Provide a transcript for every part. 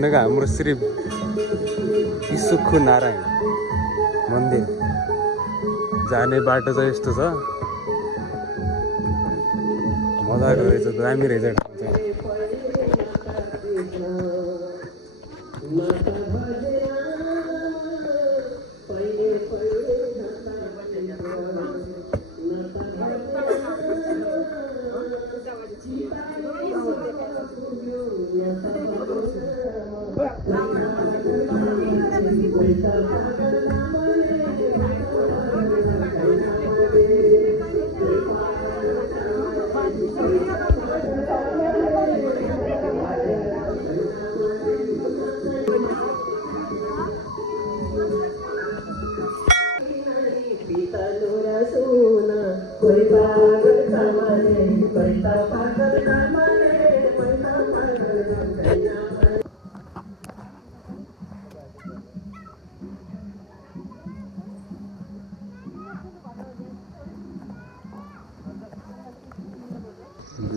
भनेको हाम्रो श्री विश्वखु नारायण मन्दिर जाने बाटो चाहिँ यस्तो छ। मजाको रहेछ, दामी रहेछ ठाउँ चाहिँ।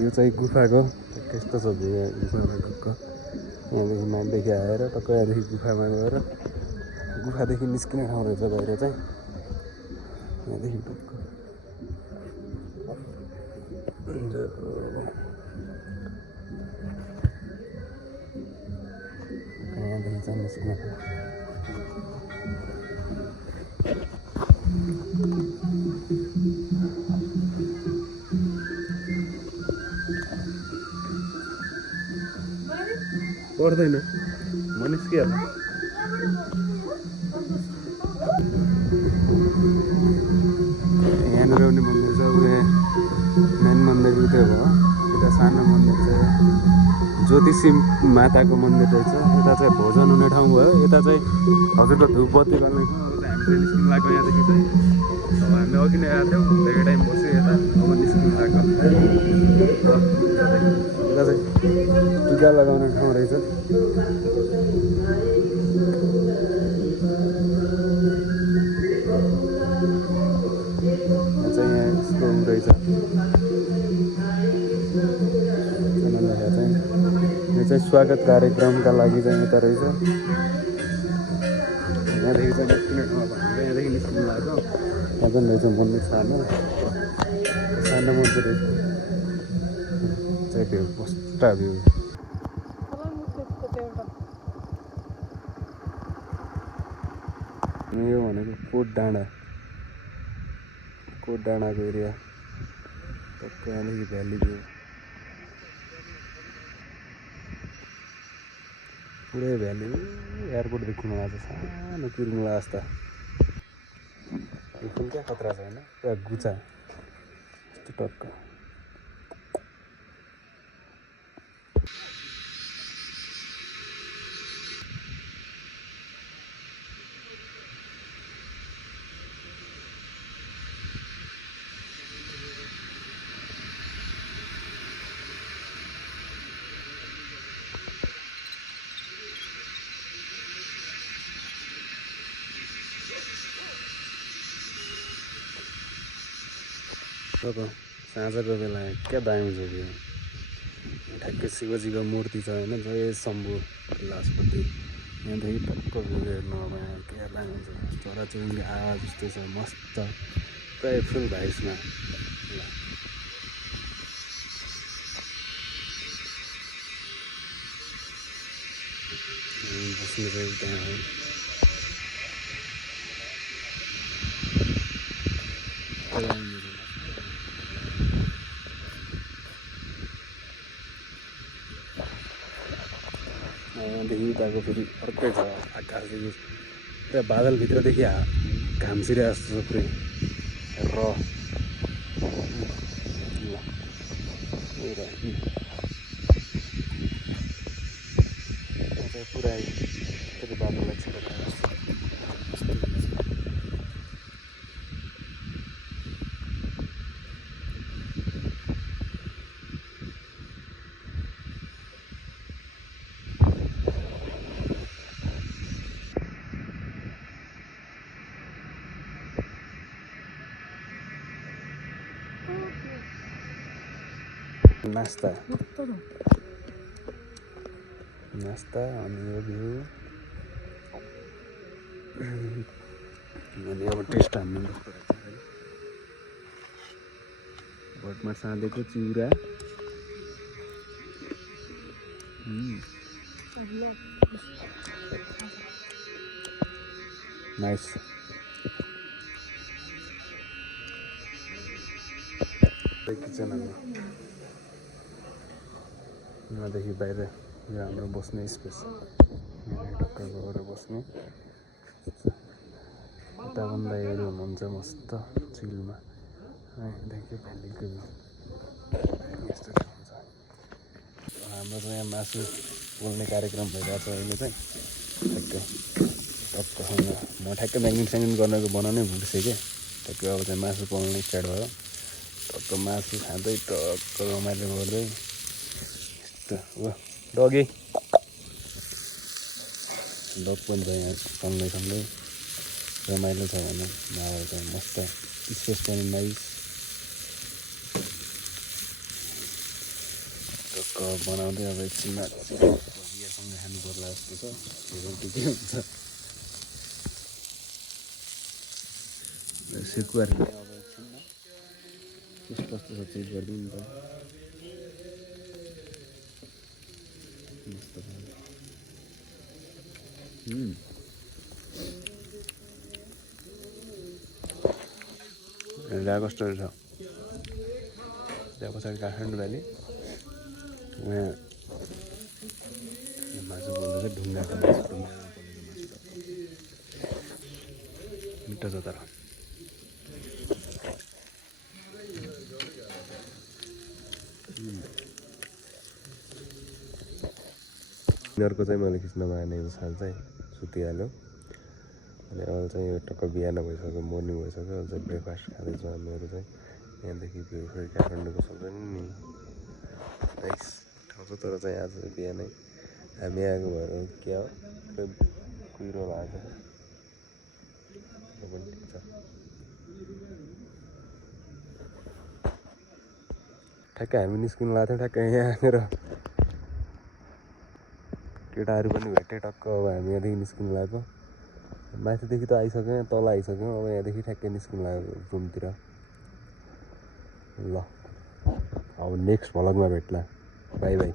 यो चाहिँ गुफाको त्यस्तो छ भ्यू। यहाँ गुफामा ढुक्क यहाँदेखि माथिदेखि आएर टक्क यहाँदेखि गुफामा गएर गुफादेखि निस्किने ठाउँ रहेछ बाहिर चाहिँ। यहाँदेखि ढुक्क यहाँदेखि चाहिँ निस्किने ठाउँ। पर्दैन म निस्किहाल्छु। यहाँनिर पनि मन्दिर छ। उयो मेन मन्दिर उतै भयो। यता सानो मन्दिर चाहिँ ज्योतिषी माताको मन्दिर रहेछ। यता चाहिँ भोजन हुने ठाउँ भयो। यता चाहिँ हजुरको धुपबत्ती गर्ने ठाउँ। अब चाहिँ हामी चाहिँ निस्किनु लाग्यो यहाँदेखि चाहिँ। अब हामी अघि नै आएको थियौँ, धेरै टाइम बस्यो यता। अब निस्किनु लाग्यो। यता चाहिँ टिका लगाउने ठाउँ रहेछ। यहाँ यस्तो रहेछ। यो चाहिँ स्वागत कार्यक्रमका लागि चाहिँ यता रहेछ। यहाँदेखि चाहिँ निस्किने ठाउँ। अब हामी यहाँदेखि निस्किनु लाग्यो। यहाँ पनि रहेछ मन्दिर सानो सानो मन्दिर रहेछ। चाहिँ भ्यू कस्ता भ्यू। यो भनेको कोट डाँडाको एरिया। टक्क यहाँदेखि भ्याली भ्यू पुरै भ्याली। एयरपोर्ट देखिन आज सानो किर्मुला जस्ता। यो फुल क्या खतरा छ होइन, पुरा गुचा यस्तो टक्क। अब साँझको बेला क्या दामी छ त्यो। ठ्याक्कै शिवजीको मूर्ति छ होइन, जय शम्भु लासपट्टि। यहाँदेखि टक्क भ्यू हेर्नु। अब यहाँ क्या दामी छ। चराचुरुङ्गी आवाज जस्तो छ, मस्त पुरै फुल भाइसमा। बस्नु चाहिँ त्यहाँ हो। यहाँदेखि उताको फेरि अर्कै छ आकाशदेखि पुरा बादलभित्रदेखि घाम छिरे जस्तो छ पुरै र पुरै फेरि बादललाई छिरेर जस्तो। नास्ता नास्ता अनि यो भ्यू अनि अब टेस्ट हान्नु जस्तो रहेछ है भटमा साँधेको चिउरा नाइस किचनमा यहाँदेखि बाहिर यो हाम्रो बस्ने स्पेस टक्क गएर बस्ने यताभन्दा हेऱ्यो हुनुहुन्छ मस्त चिलमा देखियो भ्यालीको यस्तो हुन्छ हाम्रो चाहिँ यहाँ मासु पोल्ने कार्यक्रम भइरहेको छ अहिले चाहिँ टक्कसँग म ठ्याक्कै म्यागिङ स्यागिङ गर्नको बनाउनै भुल्सेँ क्या टक्क अब चाहिँ मासु पोल्ने स्टार्ट भयो टक्क मासु खाँदै टक्क रमाइलो गर्दै यस्तो हो डगी डग पनि छ यहाँ सँगै रमाइलो छ भने अब चाहिँ मस्त स्पेस पनि नाइस टक्क बनाउँदै अब एकछिनमा बिहासँग खानु पर्ला जस्तो छ रोटी के हुन्छ सेकुवार अब एकछिनमा कस्तो छ चेक गरिदिउँ नि त मस्त ला कस्तो रहेछ त्यहाँ पछाडि काठमाडौँ भ्याली यहाँ मासु बोल्दैछ ढुङ्गाको मासु मिठो छ तर यिनीहरूको चाहिँ मैले खिच्न पाएन यो साल चाहिँ सुतिहाल्यो अनि अब चाहिँ यो टक्क बिहान भइसक्यो मर्निङ भइसक्यो अब चाहिँ ब्रेकफास्ट खाँदैछौँ हामीहरू चाहिँ यहाँदेखि भ्यू फेरि काठमाडौँको सक्दैन नि नाइस ठाउँ छ तर चाहिँ आज चाहिँ बिहानै हामी आएको भएर क्या हो कुहिरो भएको छ पनि ठिक छ ठ्याक्कै हामी निस्किनु लाग्थ्यौँ ठ्याक्कै यहाँ आएर केटाहरू पनि भेटे टक्क अब हामी यहाँदेखि निस्किनु लाग्यो माथिदेखि त आइसक्यौँ तल आइसक्यौँ अब यहाँदेखि ठ्याक्कै निस्किनु लाग्यो रुमतिर ल अब नेक्स्ट भ्लगमा भेट्ला बाई बाई